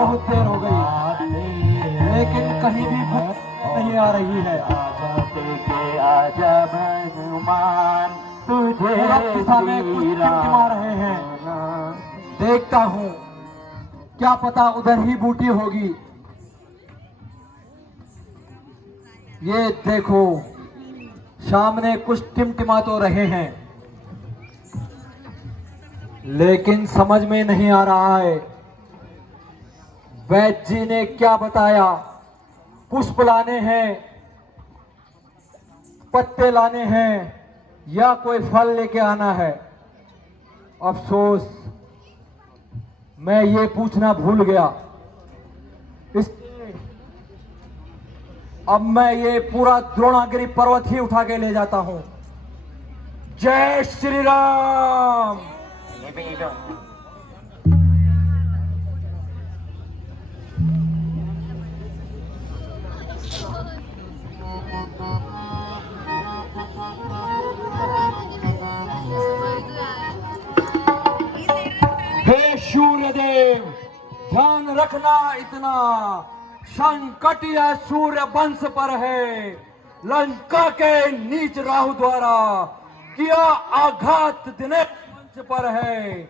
बहुत देर हो गई, लेकिन कहीं भी भूख नहीं आ रही है। आजा भगवान तुझे पूरा दिशा में कुछ टिमटिमा रहे हैं। देखता हूँ, क्या पता उधर ही बूटी होगी। ये देखो, सामने कुछ टिमटिमा तो रहे हैं, लेकिन समझ में नहीं आ रहा है वैद्य जी ने क्या बताया। पुष्प लाने हैं, पत्ते लाने हैं, या कोई फल लेके आना है। अफसोस, मैं ये पूछना भूल गया। इसलिए अब मैं ये पूरा द्रोणागिरी पर्वत ही उठा के ले जाता हूं। जय श्री राम। हे सूर्यदेव, ध्यान रखना इतना, संकट यह सूर्य वंश पर है। लंका के नीच राहु द्वारा किया आघात दिनेश वंश पर है।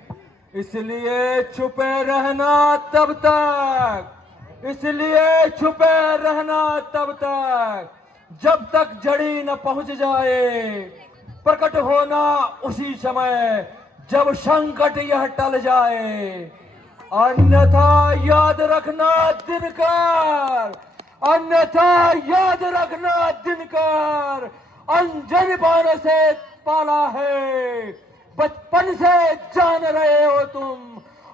इसलिए छुपे रहना तब तक, इसलिए छुपे रहना तब तक, जब तक जड़ी न पहुंच जाए। प्रकट होना उसी समय जब संकट यह टल जाए। अन्यथा याद रखना दिनकर, अन्यथा याद रखना दिनकर, अंजन बाण से पाला है। बचपन से जान रहे हो तुम,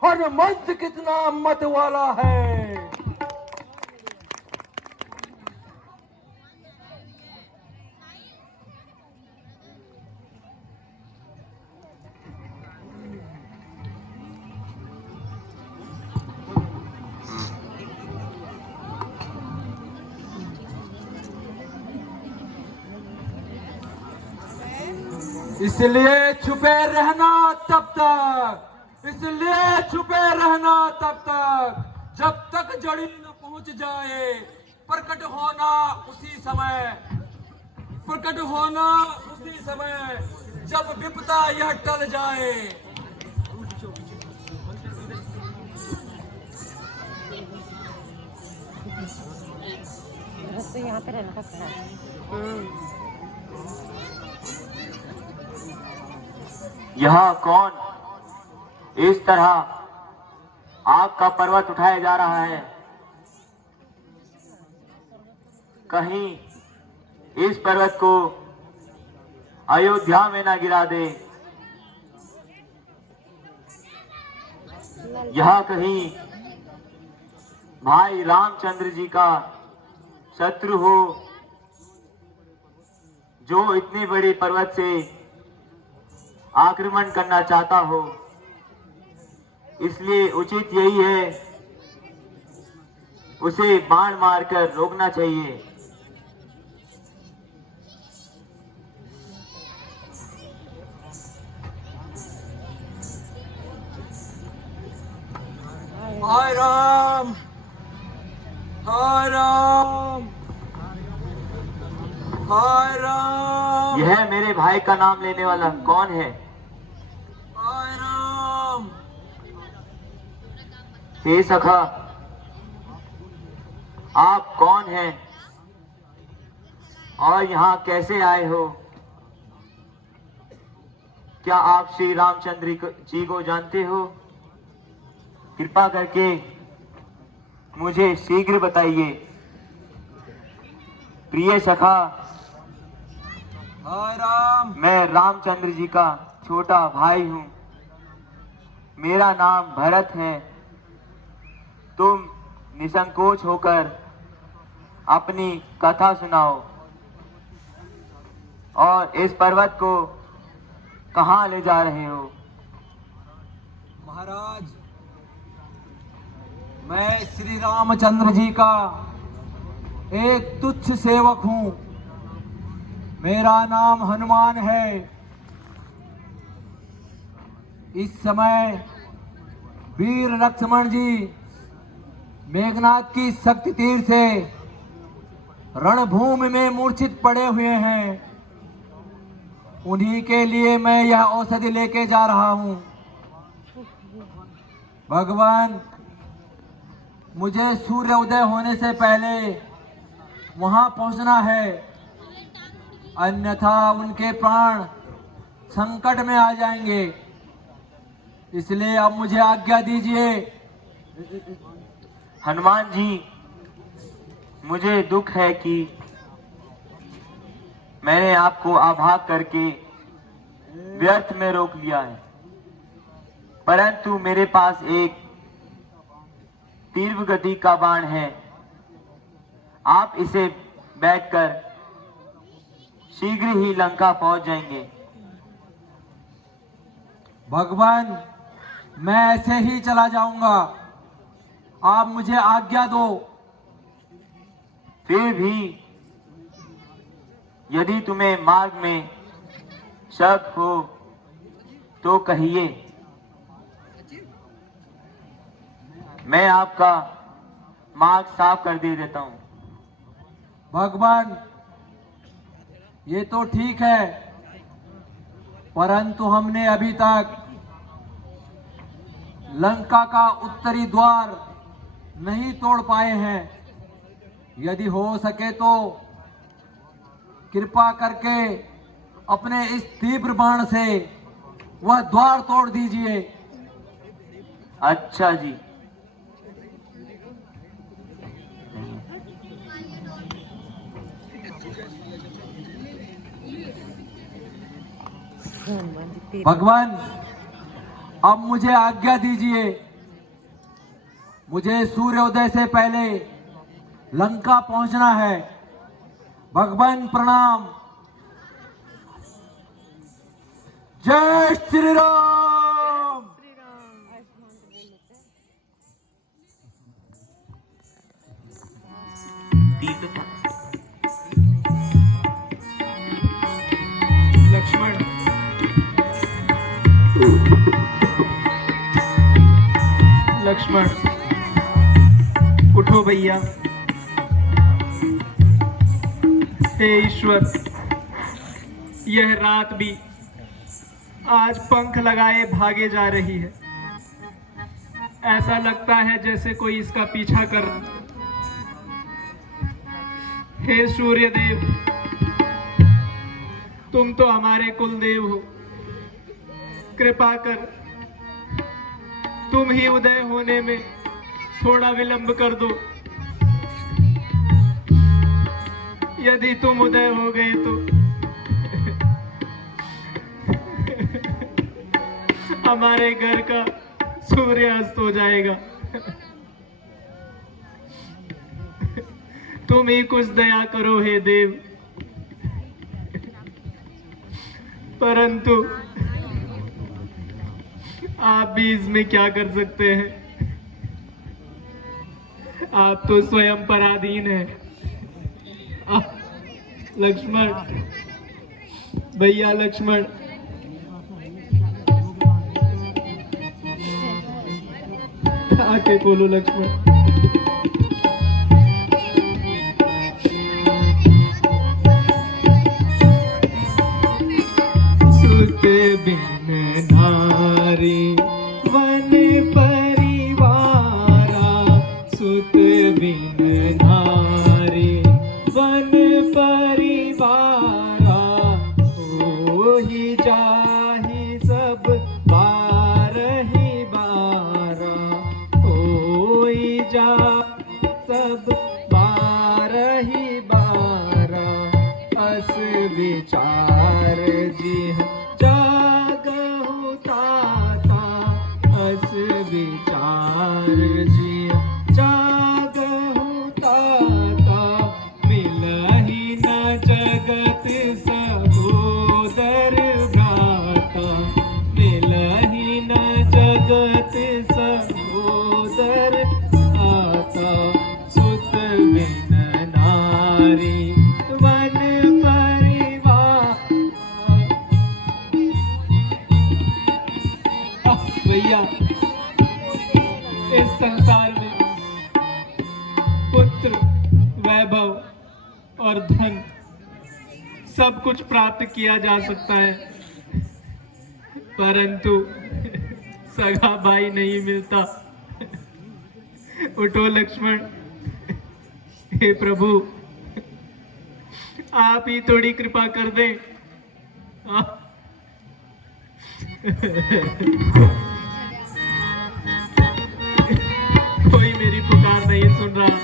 हनुमंत कितना मत वाला है। इसलिए छुपे रहना तब तक, इसलिए छुपे रहना तब तक, जब तक जड़ी न पहुंच जाए। प्रकट होना उसी समय, प्रकट होना उसी समय जब विपदा यह टल जाए। बस यहाँ पे रहना पड़ता है। यह कौन इस तरह आग का पर्वत उठाया जा रहा है? कहीं इस पर्वत को अयोध्या में ना गिरा दे। यह कहीं भाई रामचंद्र जी का शत्रु हो, जो इतने बड़े पर्वत से आक्रमण करना चाहता हो। इसलिए उचित यही है, उसे बाण मारकर रोकना चाहिए। हाय राम, हाय राम, हाय राम। यह मेरे भाई का नाम लेने वाला कौन है? हाय राम। हे सखा, आप कौन हैं और यहाँ कैसे आए हो? क्या आप श्री रामचंद्र जी को जानते हो? कृपा करके मुझे शीघ्र बताइए। प्रिय सखा, हाय राम। मैं रामचंद्र जी का छोटा भाई हूँ। मेरा नाम भरत है। तुम निसंकोच होकर अपनी कथा सुनाओ और इस पर्वत को कहाँ ले जा रहे हो? महाराज, मैं श्री रामचंद्र जी का एक तुच्छ सेवक हूं। मेरा नाम हनुमान है। इस समय वीर लक्ष्मण जी मेघनाथ की शक्ति तीर से रणभूमि में मूर्छित पड़े हुए हैं, उन्हीं के लिए मैं यह औषधि लेके जा रहा हूं। भगवान, मुझे सूर्य उदय होने से पहले वहां पहुंचना है, अन्यथा उनके प्राण संकट में आ जाएंगे। इसलिए अब मुझे आज्ञा दीजिए। हनुमान जी, मुझे दुख है कि मैंने आपको आभाग करके व्यर्थ में रोक लिया है, परंतु मेरे पास एक तीव्र गति का बाण है। आप इसे बैठकर शीघ्र ही लंका पहुंच जाएंगे। भगवान, मैं ऐसे ही चला जाऊंगा, आप मुझे आज्ञा दो। फिर भी यदि तुम्हें मार्ग में शक हो तो कहिए, मैं आपका मार्ग साफ कर दे देता हूं। भगवान, ये तो ठीक है, परंतु हमने अभी तक लंका का उत्तरी द्वार नहीं तोड़ पाए हैं। यदि हो सके तो कृपा करके अपने इस तीव्र बाण से वह द्वार तोड़ दीजिए। अच्छा जी। भगवान, अब मुझे आज्ञा दीजिए। मुझे सूर्योदय से पहले लंका पहुंचना है। भगवान प्रणाम। जय श्री राम। लक्ष्मण, लक्ष्मण, उठो भैया। हे ईश्वर, यह रात भी आज पंख लगाए भागे जा रही है। ऐसा लगता है जैसे कोई इसका पीछा कर रहा। हे सूर्यदेव, तुम तो हमारे कुलदेव हो, कृपा कर तुम ही उदय होने में थोड़ा विलंब कर दो। यदि तुम उदय हो गए तो हमारे घर का सूर्य अस्त हो जाएगा। तुम ही कुछ दया करो हे देव। परंतु आप भी इसमें क्या कर सकते हैं? आप तो स्वयं पराधीन हैं। लक्ष्मण, भैया लक्ष्मण, आके बोलो लक्ष्मण। सुत बिन नारी वन परिवारा, सुत बिन नारी वन परिवारा, होहि जाहि सब बारहि बारा, होहि जा सब बारहि बारा, अस विचार जिह जागहु ताता, अस विचार जिह जागहु ताता, मिलहि न जगत सहोदर भ्राता, मिलहि न जगत सहोदर आता, सुत बिन नारी वन परिवार। भैया, इस संसार में वैभव और धन सब कुछ प्राप्त किया जा सकता है, परंतु सगा भाई नहीं मिलता। उठो लक्ष्मण, हे प्रभु, आप ही थोड़ी कृपा कर दें। कोई मेरी पुकार नहीं सुन रहा।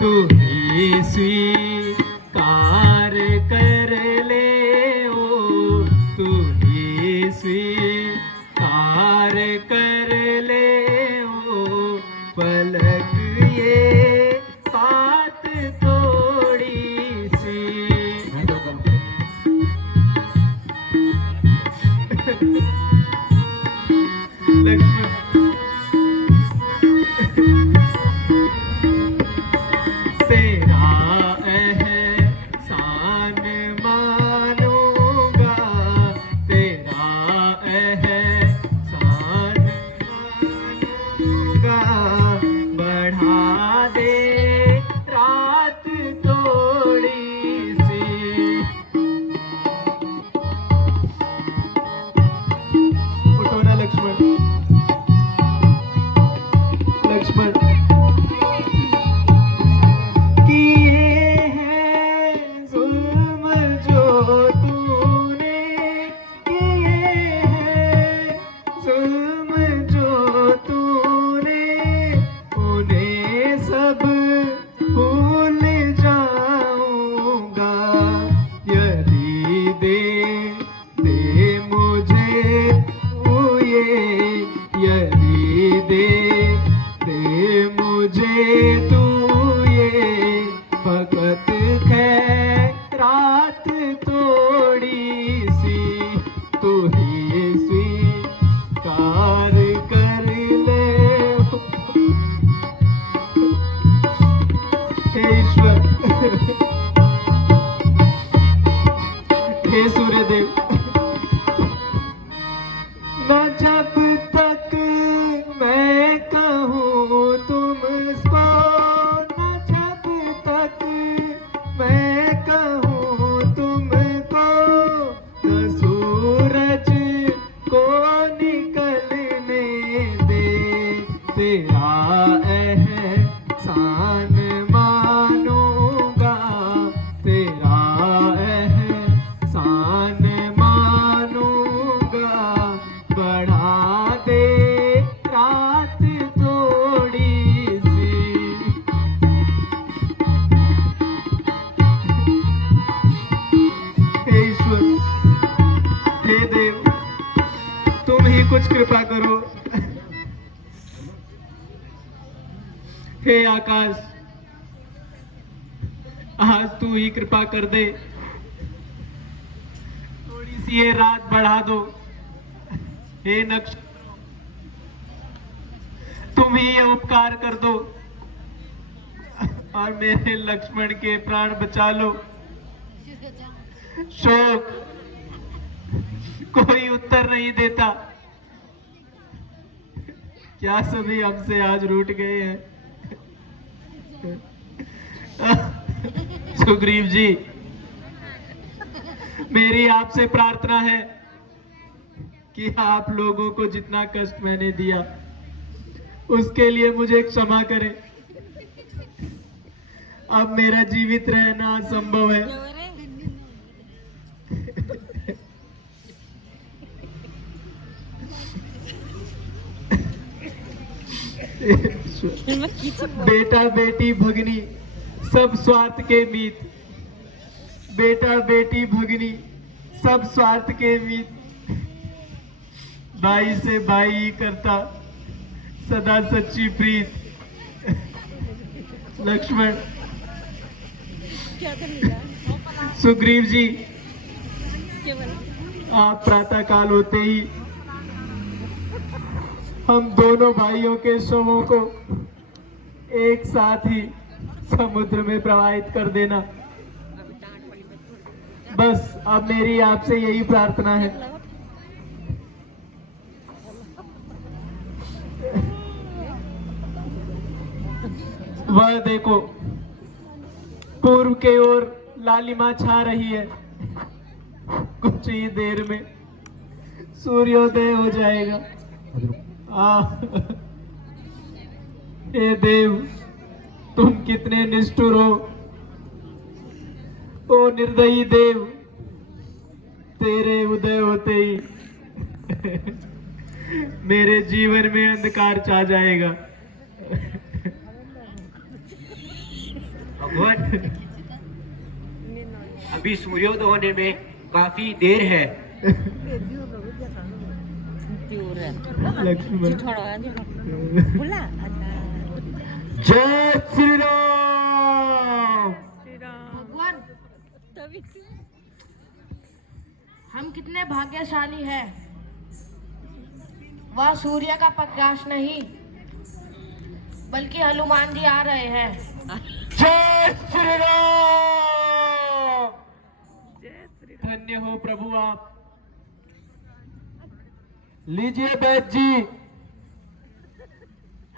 तू ही स्वीकार कर ले ओ, तू ही स्वीकार कर ले ओ, पलक ये बात थोड़ी सी। लक्ष्मण, तेरा एहसान मानूंगा, तेरा एहसान मानूंगा, बढ़ा दे रात थोड़ी सी। उठो ना लक्ष्मण, लक्ष्मण, किए हैं जुल्म जो तूने, किए हैं जुल्म जो तूने, उन्हें सब भूल जाऊंगा, यदि दे मुझे तू ये, यदि दे मुझे तू ये, फकत खैरात थोड़ी सी, तू ही स्वीकार कर ले। हे ईश्वर, हे सूर्यदेव, न जब तक मैं कहूँ तुम सो, न जब तक मैं कहूँ तुमको, न सूरज को निकलने दे, तेरा एहसान मानूंगा, तेरा एहसान मानूंगा, बढ़ा दे रात थोड़ी सी। हे ईश्वर, हे देव, तुम ही कुछ कृपा करो। हे आकाश, आज तू ही कृपा कर दे, थोड़ी सी ये रात बढ़ा दो। हे नक्षत्र, तुम ही ये उपकार कर दो और मेरे लक्ष्मण के प्राण बचा लो। शोक, कोई उत्तर नहीं देता। क्या सभी हमसे आज रूठ गए हैं? सुग्रीव जी, मेरी आपसे प्रार्थना है कि आप लोगों को जितना कष्ट मैंने दिया उसके लिए मुझे क्षमा करें। अब मेरा जीवित रहना असंभव है। बेटा बेटी भगनी सब स्वार्थ के मीत, बेटा बेटी भगनी सब स्वार्थ के मीत, भाई से भाई ही करता सदा सच्ची प्रीत। लक्ष्मण, सुग्रीव जी, आप प्रातः काल होते ही हम दोनों भाइयों के शवों को एक साथ ही समुद्र में प्रवाहित कर देना। बस अब मेरी आपसे यही प्रार्थना है। वह देखो, पूर्व की ओर लालिमा छा रही है। कुछ ही देर में सूर्योदय हो जाएगा। हे देव, तुम कितने निष्ठुर हो। ओ निर्दयी देव, तेरे उदय होते ही मेरे जीवन में अंधकार छा जाएगा। भगवान, अभी सूर्योदय होने में काफी देर है। लक्ष्मण, बोला जय श्री राम। भगवान, हम कितने भाग्यशाली हैं। वह सूर्य का प्रकाश नहीं बल्कि हनुमान जी आ रहे हैं। जय श्री राम। धन्य हो प्रभु आप। लीजिए वैद्य जी।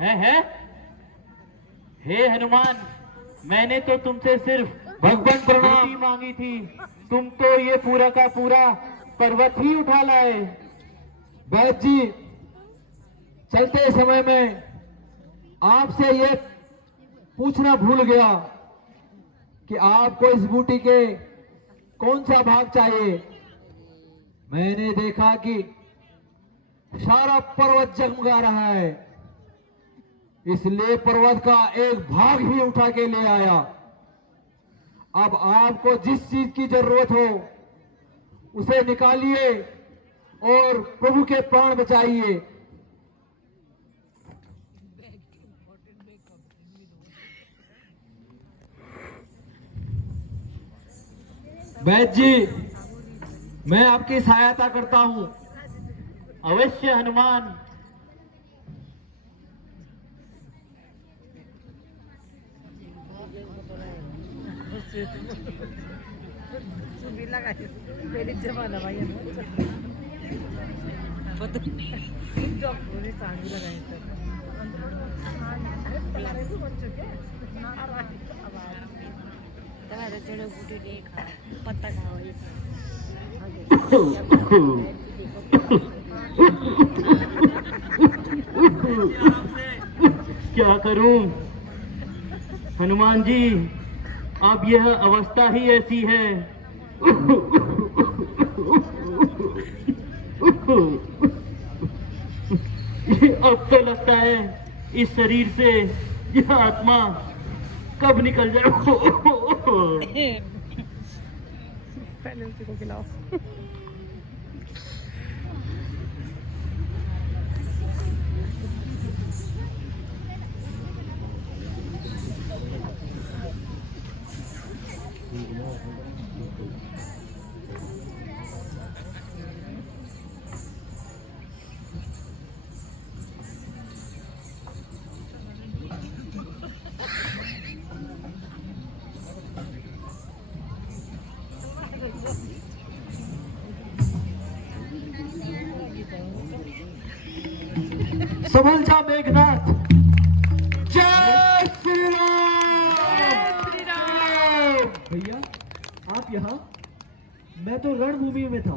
है हे हनुमान, मैंने तो तुमसे सिर्फ भगवान प्रणाम मांगी थी। तुम तो ये पूरा का पूरा पर्वत ही उठा लाए। वैद्य जी, चलते समय में आपसे ये पूछना भूल गया कि आपको इस बूटी के कौन सा भाग चाहिए। मैंने देखा कि सारा पर्वत जगमगा रहा है, इसलिए पर्वत का एक भाग ही उठा के ले आया। अब आपको जिस चीज की जरूरत हो उसे निकालिए और प्रभु के प्राण बचाइए। वैद्य जी, मैं आपकी सहायता करता हूं। अवश्य हनुमान। जमाना भाई चांदी लगाए चलो बूटी देखा पत्ता खाओ। क्या करूं हनुमान जी, अब यह अवस्था ही ऐसी है। अब तो लगता है इस शरीर से यह आत्मा कब निकल जाए। पहले उसी को खिलाओ। संभल जा मेघनाथ। जय श्री राम। भैया, आप यहाँ? मैं तो रणभूमि में था।